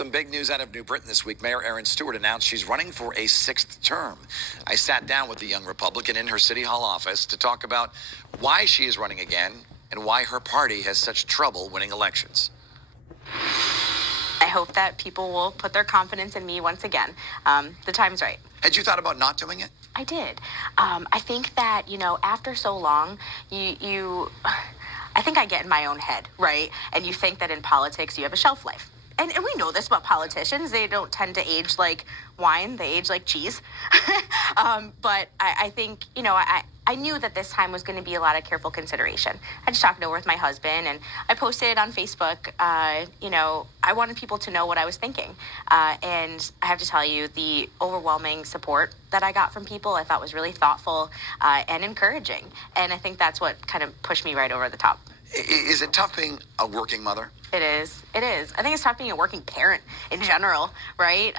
Some big news out of New Britain this week. Mayor Erin Stewart announced she's running for a sixth term. I sat down with the young Republican in her City Hall office to talk about why she is running again and why her party has such trouble winning elections. I hope that people will put their confidence in me once again. The time's right. Had you thought about not doing it? I did. I think that, after so long, I think I get in my own head, right? And you think that in politics you have a shelf life. And we know this about politicians. They don't tend to age like wine. They age like cheese. But I think, I knew that this time was going to be a lot of careful consideration. I just talked it over with my husband, and I posted on Facebook, I wanted people to know what I was thinking. And I have to tell you, the overwhelming support that I got from people, I thought was really thoughtful and encouraging. And I think that's what kind of pushed me right over the top. Is it tough being a working mother? It is. It is. I think it's tough being a working parent in general, right?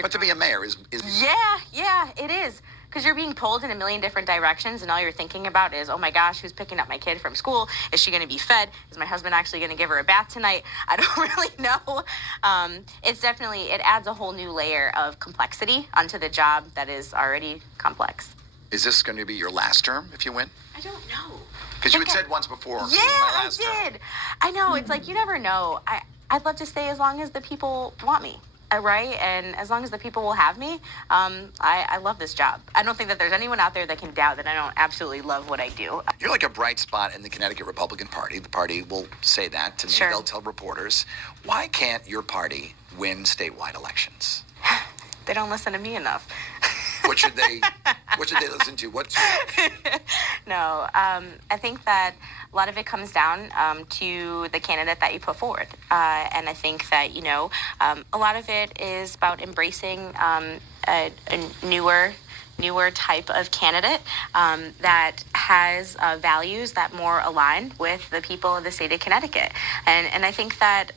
But to be a mayor is... Yeah, it is. Because you're being pulled in a million different directions, and all you're thinking about is, oh my gosh, who's picking up my kid from school? Is she going to be fed? Is my husband actually going to give her a bath tonight? I don't really know. It adds a whole new layer of complexity onto the job that is already complex. Is this going to be your last term if you win? I don't know. Because you had said once before, yeah, this is my last I did. term. I know. It's like, you never know. I'd love to stay as long as the people want me. Right? And as long as the people will have me, I love this job. I don't think that there's anyone out there that can doubt that I don't absolutely love what I do. You're like a bright spot in the Connecticut Republican Party. The party will say that to me. Sure. They'll tell reporters. Why can't your party win statewide elections? They don't listen to me enough. What should they listen to? No, I think that a lot of it comes down to the candidate that you put forward. And I think that, a lot of it is about embracing a newer type of candidate that has values that more align with the people of the state of Connecticut. And I think that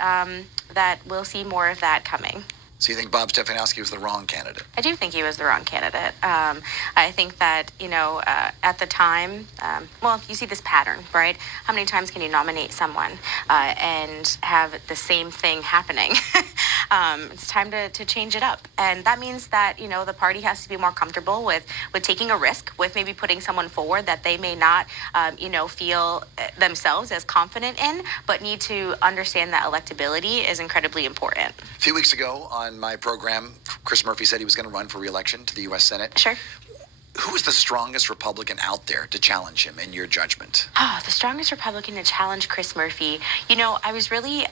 that we'll see more of that coming. So you think Bob Stefanowski was the wrong candidate? I do think he was the wrong candidate. I think that, at the time, you see this pattern, right? How many times can you nominate someone and have the same thing happening? It's time to change it up. And that means that, the party has to be more comfortable with taking a risk, with maybe putting someone forward that they may not, feel themselves as confident in, but need to understand that electability is incredibly important. A few weeks ago on my program, Chris Murphy said he was going to run for re-election to the U.S. Senate. Sure. Who is the strongest Republican out there to challenge him, in your judgment? The strongest Republican to challenge Chris Murphy. I was really...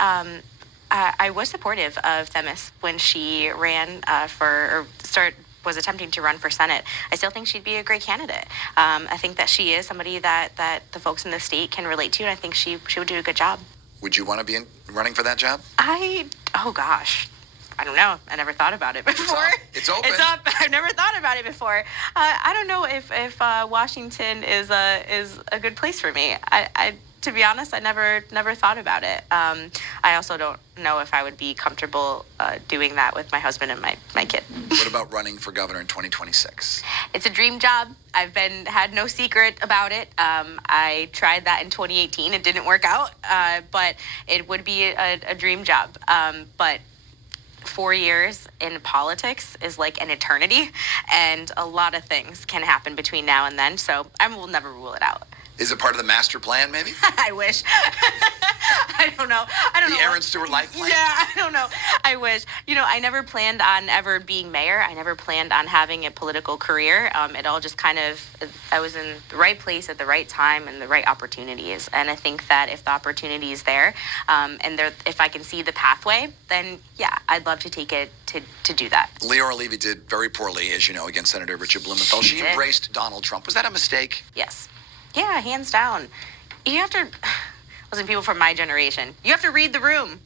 I was supportive of Themis when she ran was attempting to run for Senate. I still think she'd be a great candidate. I think that she is somebody that the folks in the state can relate to, and I think she would do a good job. Would you want to be running for that job? Oh gosh. I don't know. I never thought about it before. It's open. It's up. I've never thought about it before. I don't know if Washington is a good place for me. To be honest, I never thought about it. I also don't know if I would be comfortable doing that with my husband and my kid. What about running for governor in 2026? It's a dream job. I've had no secret about it. I tried that in 2018. It didn't work out, but it would be a dream job. But 4 years in politics is like an eternity, and a lot of things can happen between now and then, so I will never rule it out. Is it part of the master plan, maybe? I wish. I don't know. The Erin Stewart life plan? Yeah, I don't know. I wish. I never planned on ever being mayor. I never planned on having a political career. It all just I was in the right place at the right time and the right opportunities. And I think that if the opportunity is there, if I can see the pathway, then yeah, I'd love to take it to do that. Leora Levy did very poorly, as you know, against Senator Richard Blumenthal. She embraced Donald Trump. Was that a mistake? Yes. Yeah, hands down. You have to, listen, people from my generation, you have to read the room.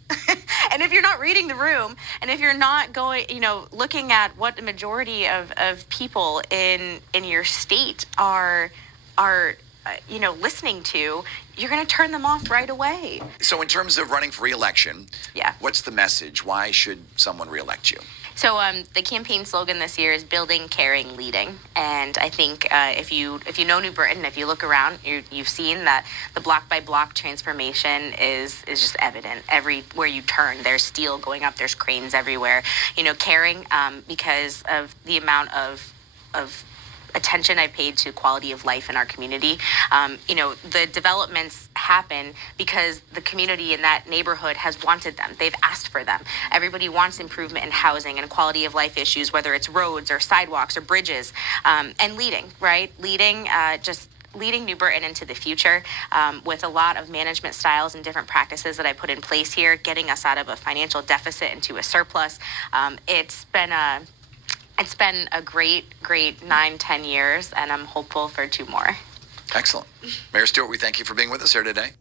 And if you're not reading the room, and if you're not going, looking at what the majority of people in your state are listening to, you're going to turn them off right away. So in terms of running for re-election, yeah, what's the message? Why should someone re-elect you? So the campaign slogan this year is "Building, Caring, Leading," and I think if you know New Britain, if you look around, you've seen that the block by block transformation is just evident. Everywhere you turn, there's steel going up, there's cranes everywhere. Caring because of the amount of attention I paid to quality of life in our community. The developments happen because the community in that neighborhood has wanted them. They've asked for them. Everybody wants improvement in housing and quality of life issues, whether it's roads or sidewalks or bridges, and leading, right? Leading New Britain into the future with a lot of management styles and different practices that I put in place here, getting us out of a financial deficit into a surplus. It's been a great 9-10 years, and I'm hopeful for 2 more. Excellent. Mayor Stewart, we thank you for being with us here today.